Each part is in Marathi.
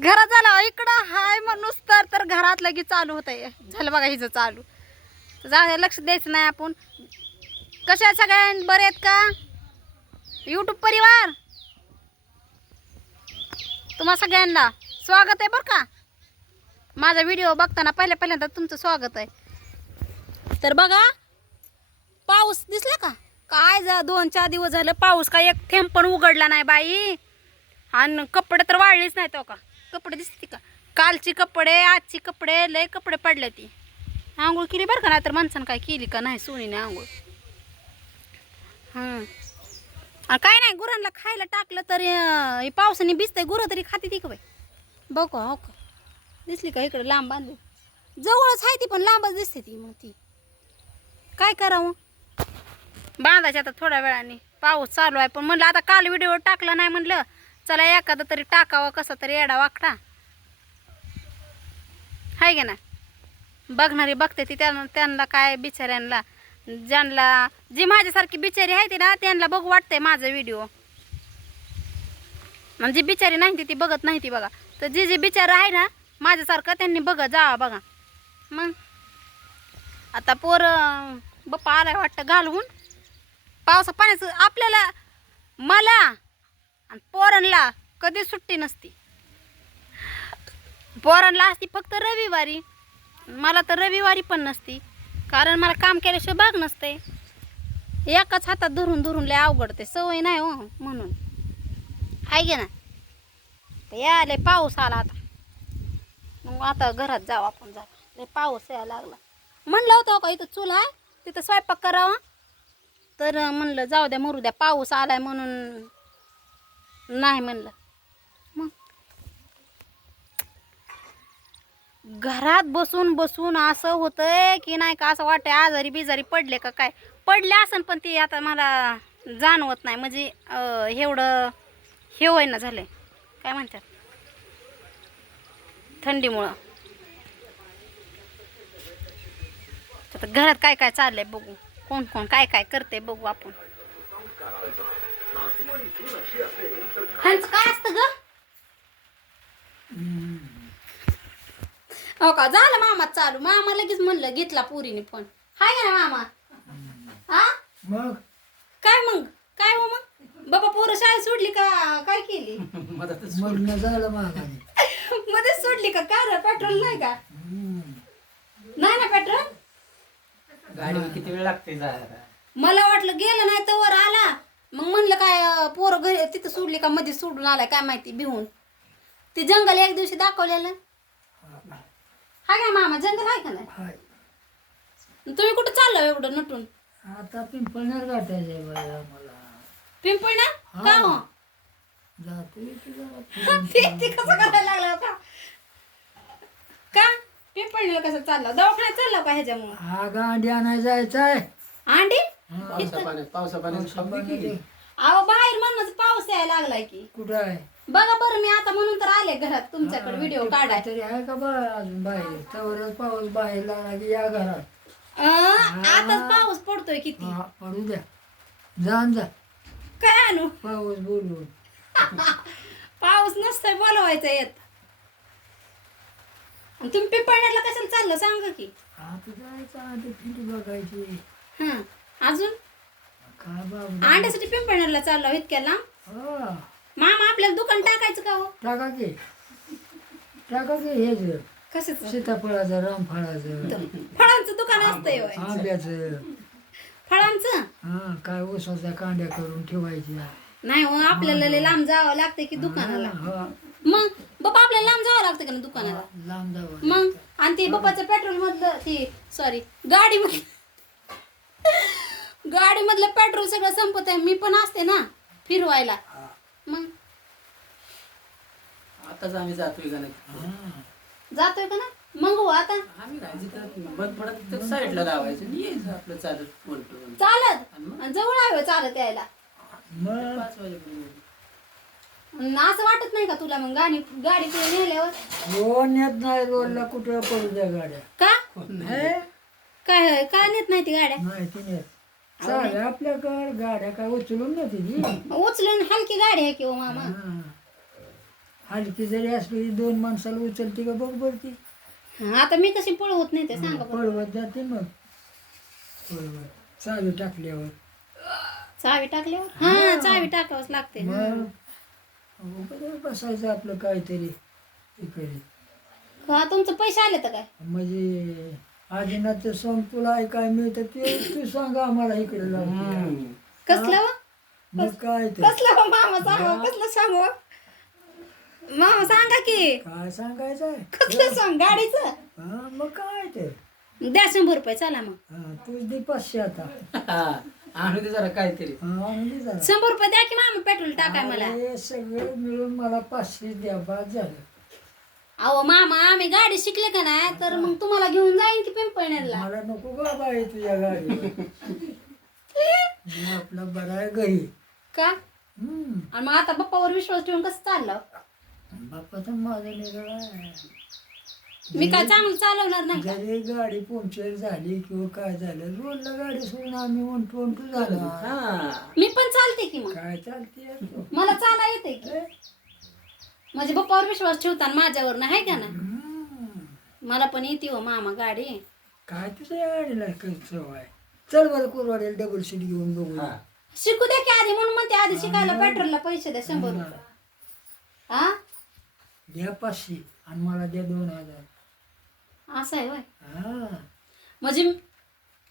घरात झाला इकडं हाय म्हणूस तर घरात लगेच चालू होत आहे. झालं बघा हिचं चालू. जा लक्ष द्यायचं नाही आपण. कशा आहेत सगळ्यां बरे आहेत का यूट्यूब परिवार? तुम्हा सगळ्यांना स्वागत आहे बरं का. माझा व्हिडिओ बघताना पहिल्यांदा तुमचं स्वागत आहे. तर बघा पाऊस दिसला का काय 2-4 दिवस झालं पाऊस काय एक थेंब पण उघडला नाही बाई. आणि कपडे तर वाळलीच नाही तो का. कपडे दिसते का कालची कपडे आजची कपडे लय कपडे पडले. ती आंघोळ केली बरं का नाही तर माणसानं काय केली का नाही सोनीने आंघोळ. काय नाही गुरांना खायला टाकलं तरी पावसाने भिजतंय. गुरं तरी खाते ती का बाई. बघ हो का दिसली का इकडे लांब बांधली जवळच आहे ती पण लांबच दिसते ती. मग ती काय करावं बांधायची आता थोड्या वेळाने. पाऊस चालू आहे पण म्हणलं आता काल व्हिडिओ टाकला नाही म्हणलं चला एखादा तरी टाकावा कसा तरी एडा वाकडा हाय गे ना. बघणारी बघते ती त्यांना काय बिचाऱ्यांना ज्यांना जी माझ्यासारखी बिचारी आहे ती ना त्यांना बघू वाटतंय माझा व्हिडिओ. म्हणजे बिचारी नाही ती बघत नाही ती बघा. तर जी बिचारा आहे ना माझ्यासारखं त्यांनी बघत जावा बघा. मग आता पोर बाप्पा आलाय वाटतं घालवून पावसा पाण्याचं. आपल्याला मला आणि पोरांना कधी सुट्टी नसती. पोरांना असती फक्त रविवारी. मला तर रविवारी पण नसती कारण मला काम केल्याशिवाय भाग नसते. एकाच हातात धरून लय अवघडते सवय नाही हो म्हणून आहे गे ना. तर यायला पाऊस आला आता मग आता घरात जाऊ आपण. लय पाऊस यायला लागला. म्हणलं होतं का इथं चूल आहे तिथं स्वयंपाक करावा तर म्हणलं जाऊ द्या मरू द्या पाऊस आलाय म्हणून नाही म्हणलं. मग घरात बसून असं होतंय की नाही का असं वाटतंय आजारी बिजारी पडले का काय. पडले असन पण ती आता मला जाणवत नाही. म्हणजे एवढं हे होईना झालंय काय म्हणतात थंडीमुळं. आता घरात काय काय चाललंय बघू. कोण काय काय करते बघू आपण. ह्यांचं काय असतं ग हो का. झालं मामा चालू. मामा लगेच म्हणलं घेतला पुरीने फोन. हाय का ना मामा. हा मग काय हो मग बाबा पोरं शाळेत सोडली का काय केली. मग झालं मागाने मध्येच सोडली का काय पेट्रोल नाही का. नाही ना पेट्रोल. गाडीवर किती वेळ लागते जायला. मला वाटलं गेलं नाही तर वर आला. मग म्हणलं काय पोरं घरी तिथं सोडली का मध्ये सोडून आलाय काय माहिती भिवून. ती जंगल एक दिवशी दाखवलेलं. हाय का मामा जंगल आहे का नाही. हाय तुम्ही कुठं चाललो एवढं नटून. आता पिंपळनेर गाठायचंय बाई आम्हाला. पिंपळणार का हो. जातोय की जरा ते कसं करायला लागलं का पिंपळनेर कसं चाललं दवाखान्यात चाललं का ह्याच्यामुळे. हा गांडी आणायला जायचंय. अंडी पावसा पाण्यात अहो बाहेर म्हणूनच पाऊस यायला लागलाय की. कुठं आहे बघा बरं मी आता म्हणून तर आले घरात तुमच्याकडे व्हिडिओ काढाय. तरी आहे का बा अजून बाहेर तवरच पाऊस बाहेर लागला की या घरात. आताच पाऊस पडतोय किती. हा पडू द्या जाण जा काय आणू पाऊस बोलून. पाऊस नसतोय बोलवायचं येत. तुम्ही पिंपळनेरला कशाला चाललं सांगा की. आता जायचं आधी फिरी बघायची. हं अजून काय बाबा अंड्यासाठी पिंपळनेरला चाललो इतक्या लांब. हा मामा आपल्याला दुकान टाकायचं का हो. टाका की हेच कशाच सीताफळाचं रामफळाचं फळांचं दुकान असतंय होय. आंब्याचं. फळांचं हा काय ऊसाच्या कांड्या करून ठेवायच्या. नाही हो आपल्याला लय लांब जावं लागतंय की दुकानाला. हा मग बाबा आपल्याला लांब जावं लागतं का ना दुकानाला. लांब जावं. मग आणि ते बापाचं पेट्रोल मधलं ते सॉरी गाडी मधलं पेट्रोल सगळं संपत आहे. मी पण असते ना फिरवायला. मग आताच आम्ही जातोय का नाही. हा. जातोय का ना मग हो आता आम्ही नाही जिथं बंद पडत तर साईडला लावायचं आणि यायचं आपलं चालत बोलतो. चालत आणि जवळ आहे होय चालत यायला. मग 5 वाजेपर्यंत आणि असं वाटत नाही का तुला मग गाडी पुढे नेल्यावर. रोड नेत नाही रोडला कुठं पडू द्या गाड्या. का हे? काय काय नेत नाही ती गाड्या. नाही ती नेत. चालेल आपल्याकडे गाड्या काय उचलून नेते ती. उचलून हलकी गाडी आहे की हो मामा. हलकी जरी असली 2 माणसाला उचलते का बघ बरं ती. हा, आता मी कशी पळवत नाही ते सांगा बरं. पळवत जाते मग पळवत चावी टाकल्यावर चावी टाकल्यावर हा चावी टाकावंच लागते. मग बरं बसायचं आपलं काहीतरी इकडे. हा, तुमचं पैसे आले तर काय? म्हणजे आजीनाथचं सॉंग तुला ऐकाय मिळतं ते तू सांग आम्हाला इकडे लावून. कसलं व? मग काय तर कसलं व मामा सांगा, कसलं सांगू मामा सांगा की. काय सांगायचं आहे कसलं सांग गाडीचं? हा मग काय तर द्या 100 रुपये चला मग. हा तूच दे 500 आता. हा, आणू दे जरा काहीतरी. हा म्हणजे जरा 100 रुपये द्या की मामा पेट्रोल टाकाय मला. अरे, सगळं मिळून मला 500 द्या बाद झालं. अहो मामा आम्ही गाडी शिकले का नाही तर मग तुम्हाला घेऊन जाईन की पिंपळनेरला. मला नको बाबा आहे तुझ्या गाडीवर. मी आपला बरा आहे घरी. का? हम्म. आणि मग आता पप्पावर विश्वास ठेवून कसं चाललं? बाप्पाचं माझं निघाला आहे. मी काय चांगलं चालवणार नाही का? जरी गाडी पंक्चर झाली किंवा काय झालं रोडला गाडी सोडून आम्ही वंटू झाला. हा, मी पण चालते की मग. काय चालते मला चाला येते की. म्हणजे पप्पावर विश्वास ठेवताना माझ्यावर नाही आहे का ना? मला पण येते हो मामा गाडी. काय तुझ्या गाडीला काही चव आहे. चल बरं कुरवाडीला डबल सीट घेऊन बघू. हा. शिकू द्या की आधी म्हणून म्हणते आधी शिकायला पेट्रोलला पैसे द्या 100 रुपये. हा, द्या 500 आणि मला द्या 2000. असं आहे होय. हा म्हणजे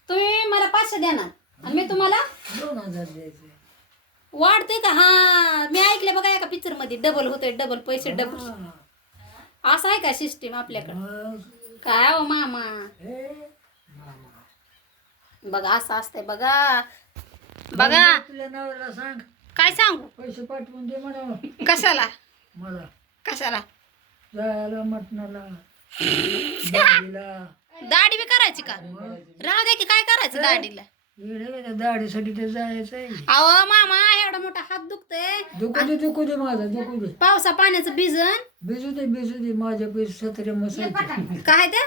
तुम्ही मला 500 देणार आणि मी तुम्हाला 2000 द्यायचे. वाढते का? हा, मी ऐकलं बघा एका पिक्चर मध्ये डबल होतोय, डबल पैसे डबल. हा. असं आहे का सिस्टीम आपल्याकडे? मग काय हो मामा, हे मामा. बघा असं असतंय बघा. बघा तुझ्या नवऱ्याला सांग काय सांगू? पैसे पाठवून दे म्हणा कशाला मला कशाला? जायला मटणाला दाढीला. दाढी बी करायची का? राहू दे की, काय करायचं दाढीला? येडे दाढीसाठी ते जायचंय. अहो मामा एवढा मोठा हात दुखतोय. दुखू दे माझा दुखू दे. पावसा पाण्याचं भिजन भिजू दे माझ्या पैसे 17 मसायचे. काय ते